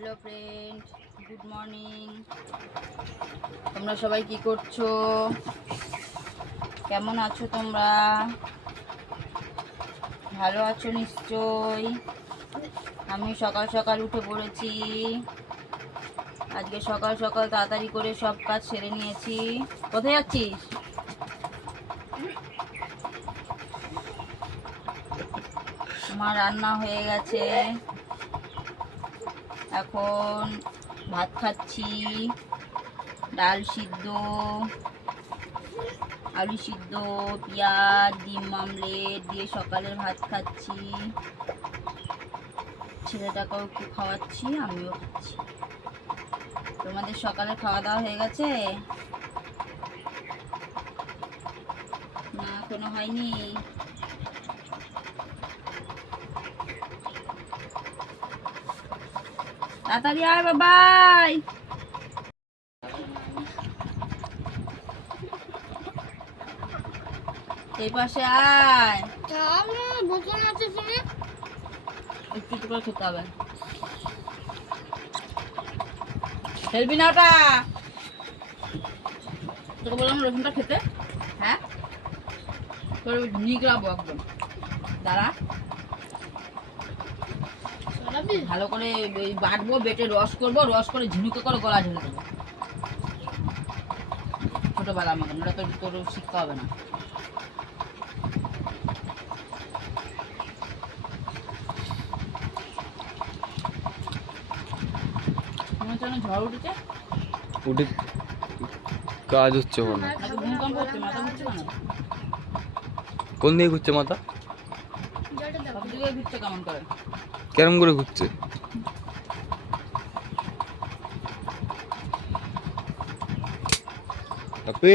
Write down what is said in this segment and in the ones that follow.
Hello friend, good morning. তোমরা সবাই কি করছো? কেমন আছো তোমরা? ভালো আছো নিশ্চয়ই। আমি সকাল সকাল উঠে পড়েছি। আজকে সকাল সকাল তাড়াতাড়ি করে সব কাজ সেরে নিয়েছি। কোথায় যাচ্ছিস? আমার রান্না হয়ে গেছে। এখন ভাত খাচ্ছি, ডাল সিদ্ধ, আলু সিদ্ধ, পেঁয়াজ, ডিম আমলেট দিয়ে সকালের ভাত খাচ্ছি। ছেলেটাকেও একটু খাওয়াচ্ছি, আমিও খাচ্ছি। তোমাদের সকালে খাওয়া দাওয়া হয়ে গেছে? না, এখনো হয়নি। তাড়াতাড়ি আয় বাবাই। এই পাশে আয়। একটু একটু করে খেতে হবে। ফেলবি না ওটা। তোকে বললাম রসুনটা খেতে। হ্যাঁ, তোর নিগড়াবো একদম। দাঁড়া, ভালো করে বাটবো, বেটে রস করবো, রস করে ঝিনুকে করে গলা ঢেলে দেবো। ছোটবেলা মতন, ওটা তোর শিক্ষা হবে না। মনে হচ্ছে ঝড় উঠেছে। উঠে কাজ হচ্ছে মনে হয়। ভূমিকম্প হচ্ছে, মাথা ঘুরছে কেন? কোন দিকে ঘুরছে মাথা? সব দিকে ঘুরছে কেমন করে? কেরম করে ঘুরছে? আপনি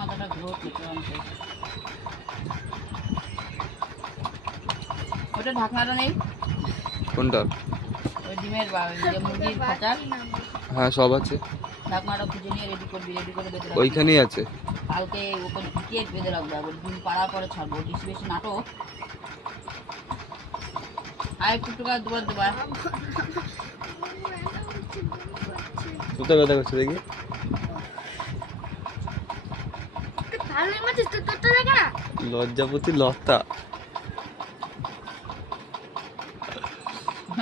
মাথাটা ঘুরছে কেমন করে? ওটা ঢাকনাটা নেই? কোনটা? ওই ডিমের মুরগির খাঁচার হ্যাঁ, সব আছে। ঢাকনাটা খুঁজে নিয়ে রেডি করে বেঁধে রাখবি। ওইখানেই আছে। কালকে ওকে ঢুকিয়ে বেঁধে রাখবো, একবার ডিম পাড়ার পরে ছাড়বো। বেশি বেশি নাটক আর একটু টাকা দুবার। কোথায় ব্যথা করছে দেখি? লজ্জাপতি লতা।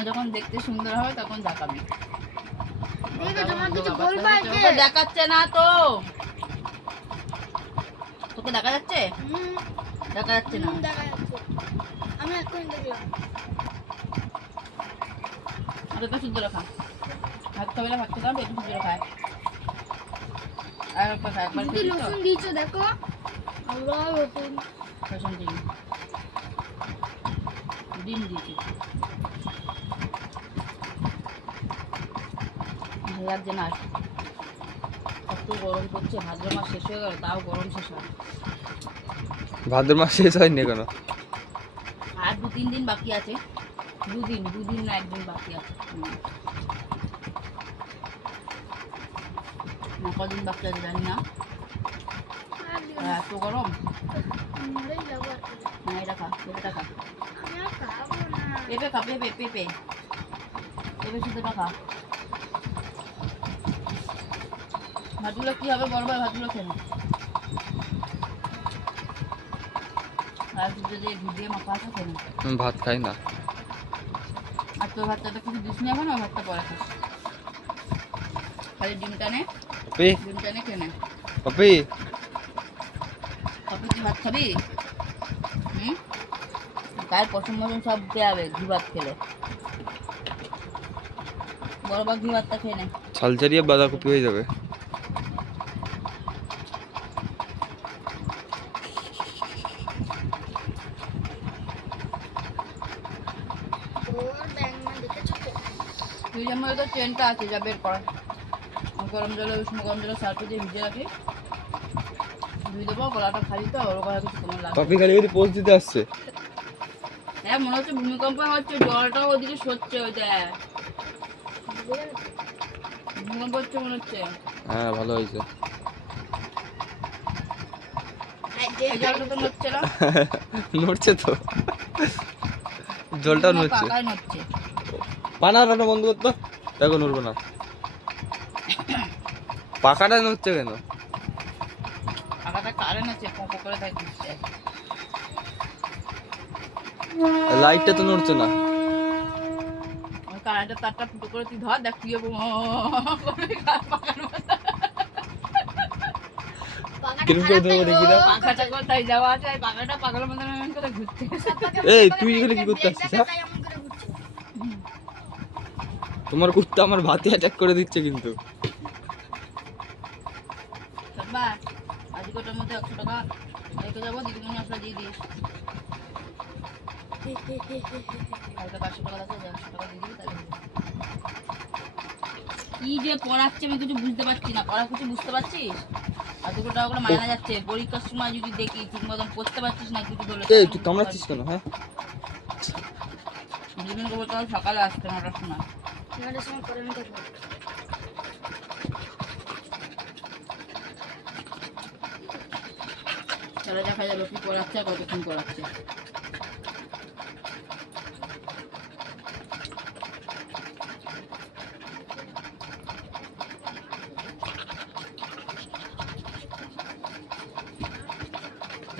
যখন দেখতে সুন্দর হবে তখন দেখাবি। দেখাচ্ছে না তো, তোকে দেখা যাচ্ছে? দেখা যাচ্ছে না। আমি এখন দেখলাম। ওটা শুদ্ধ রাখা। ভাত খাবে না, ভাত খেতে হবে, একটু শুদ্ধ খায়। আর একবার খায়, একবার দিদি রসুন দিয়েছো দেখো। আমরা রসুন রসুন দিই, ডিম দিয়েছি। ভালো লাগছে না। কত গরম করছে, ভাদ্র মাস শেষ হয়ে গেল তাও গরম শেষ হয়। ভাদ্র মাস শেষ হয়নি কেন? আর 2-3 দিন বাকি আছে। দুদিন না একদিন বাকি আছে। কদিন বাকি আছে জানি না। এত গরম। মরেই যাবো আর কি। না, এটা খা, পেঁপেটা খা। আমি আর খাবো না। পেঁপে খা, পেঁপে শুদ্ধটা খা। ভাতগুলো কি হবে বড় ভাই? ভাতগুলো খেয়ে না। আর যদি ভিজিয়ে মাখা আছে খেয়ে না। আমি ভাত খাই না। আর তোর ভাতটা তো কিছু দিস নি এখন, আর ভাতটা পরে খাস। খালি ডিমটা নে খেয়ে নে। আপি কপি তুই ভাত খাবি? গায়ের পছন্দ মতন সব দেওয়া ঘি ভাত খেলে। বড় বা ঘি ভাতটা খেয়ে নে। ছাল ছাড়িয়ে বাঁধাকপি হয়ে যাবে। ওর ব্যাঙমা দেখেছো তো? তুই যেমন তো ট্রেনটা আছে, যা বের কর। গরম জলে, উষ্ণ গরম জলে সার্ফে দিয়ে ভিজে রাখি। ধুয়ে দেবো, গলাটা খালি তো, ওর গলা কিছু তোমার লাগবে। পাপি খালি ওই পোস্ট দিতে আসছে। হ্যাঁ, মনে হচ্ছে ভূমিকম্প হচ্ছে, জলটাও ওদিকে সরছে। ওই দেখ, ভূমিকম্প হচ্ছে মনে হচ্ছে। হ্যাঁ, ভালো হয়েছে। এই জলটা তো নড়ছে না। নড়ছে তো, জলটাও নড়ছে। পাকায় নড়ছে। পানা রান্না বন্ধ করতো, দেখো নড়বে না। পাখাটা নড়ছে কেন? পাকাটা কারে নড়ছে, পপ করে তাই ঘুরছে। লাইটটা তো নড়ছে না। ওই কারেন্টের তারটা ফুটো করে তুই ধর, দেখ তুই কিরম করে ধরবো দেখি দাও। পাখাটা কোথায় যাওয়া আছে, আর পাখাটা পাগলের মতন এমন করে ঘুরছে। এই তুই এখানে কি করতে আসছিস? হ্যাঁ? তোমার কুত্তা আমার ভাতে অ্যাটাক করে দিচ্ছে কিন্তু। বা আজকে ওটার মধ্যে 100 টাকা রেখে যাবো, দিদিমণি আসলে দিয়ে দিস। কালকে 500 টাকা আছে, 100 টাকা দিয়ে দিবি তাহলে। কি যে পড়াচ্ছে আমি কিছু বুঝতে পারছি না, পড়া কিছু বুঝতে পারছিস? আর 2 টাকা করে মাইনা যাচ্ছে, পরীক্ষার সময় যদি দেখি ঠিক মতন পড়তে পারছিস না কিছু বলে। এই তুই কামড়াচ্ছিস কেন? হ্যাঁ, দিদিমণিকে বলতে হবে সকালে আসতে 9টার সময়। 9টার সময় করে নিতে হবে। চলে দেখা যাবে কি পড়াচ্ছে আর কতক্ষণ পড়াচ্ছে।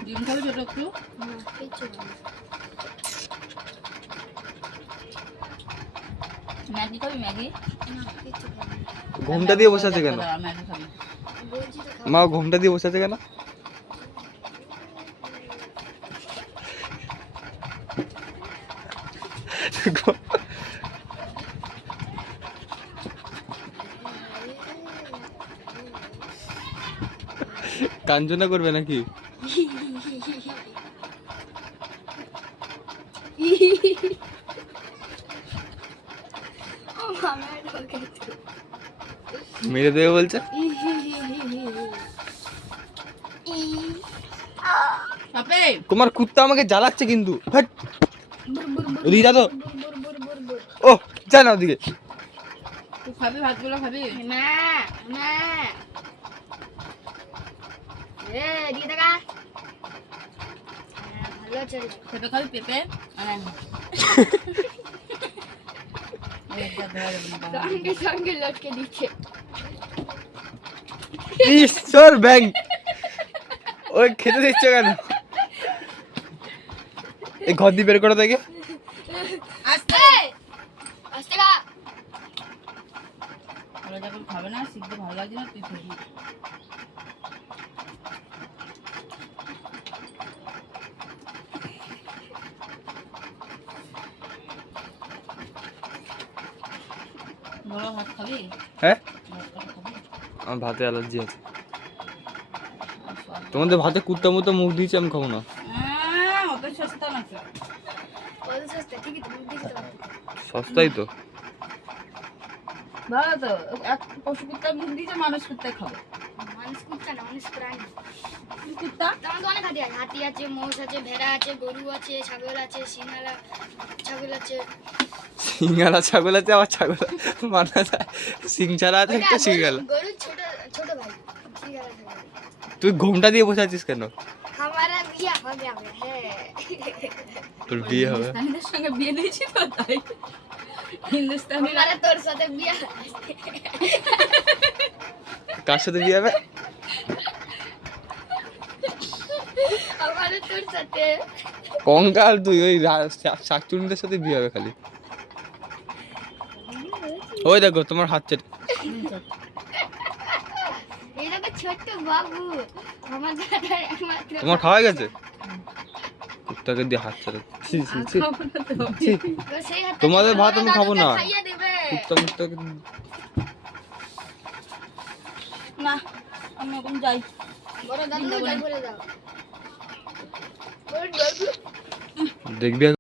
ডিম খাবি ছোট একটু? না, কিচ্ছু না। ম্যাগি খাবি? ম্যাগি না, কিচ্ছু খাবো না। ঘুমটা দিয়ে বসে আছে কেন? ম্যাগি খাবি? বলছি তো খাবো। মা ঘুমটা দিয়ে বসে আছে কেন? কাঞ্চনা করবে নাকি? মেরে দেবে বলছে। আপে তোমার কুত্তা আমাকে জ্বালাচ্ছে কিন্তু। হ্যাট, ওদিকে যা তো। ও যা না ওদিকে। তুই খাবি ভাতগুলো খাবি? না, না। এ, দিয়ে দেখা। হ্যাঁ, ভালো চলে। পেঁপে খাবি? পেঁপে সঙ্গে সঙ্গে লটকে দিচ্ছে। ঈশ্বর ব্যাং, ওই খেতে দিচ্ছ কেন? এই ঘর দিয়ে বের করে দেখে। আস্তে আস্তে খা। ওরা যখন খাবে না, শিখতে ভালো লাগছে না, তুই খাবি। বড় ভাত খাবি? হ্যাঁ, ভাত খাবি? আমার ভাতে অ্যালার্জি আছে। তোমাদের ভাতে কুত্তা মতো মুখ দিয়েছে, আমি খাবো না। অত সস্তা নাকি? কত সস্তা, ঠিকই তো, মুখ দিতে হবে। সস্তাই তো। ভালো তো, এক পশু কুত্তার মুখ দিয়েছে, মানুষ কুত্তায় খাবে। মানুষ কুত্তা না, মানুষ প্রাণী। কি কুত্তা? তেমন তো অনেক হাতি আছে। হাতি আছে, মোষ আছে, ভেড়া আছে, গরু আছে, ছাগল আছে, সিংহালা ছাগল আছে। সিঙ্গারা ছাগল আছে, আবার ছাগল মানা যায়। সিং ছাড়া আছে একটা সিঙ্গালা। গরুর ছোট ছোট ভাই সিংহালা ছাগল। তুই ঘুমটা দিয়ে বসে আছিস কেন? हमारा बिया हो गया है। তোর বিয়ে হবে? হিন্দুস্তানিদের সঙ্গে বিয়ে দিয়েছি তো তাই। হিন্দুস্তানিরা हमारा तोर साथे बिया। কার সাথে বিয়ে হবে? हमारा तोर साथे। কঙ্কাল তুই, ওই শাকচুনিদের সাথে বিয়ে হবে খালি। ওই দেখো তোমার হাত চেটে। ये तो छोट बाबू हमारा दादा एकमात्र। তোমার খাওয়া গেছে? কুত্তাকে দিয়ে হাত চেটে। ছি ছি ছি খাবো না তো। ছি। तो सही है। তোমাদের ভাত আমি খাবো না। खाइए देबे। কুত্তা মুত্তাকে না, আমি এখন যাই। बड़ा दादू जल बोले दाও। बड़ा दादू। দেখবি।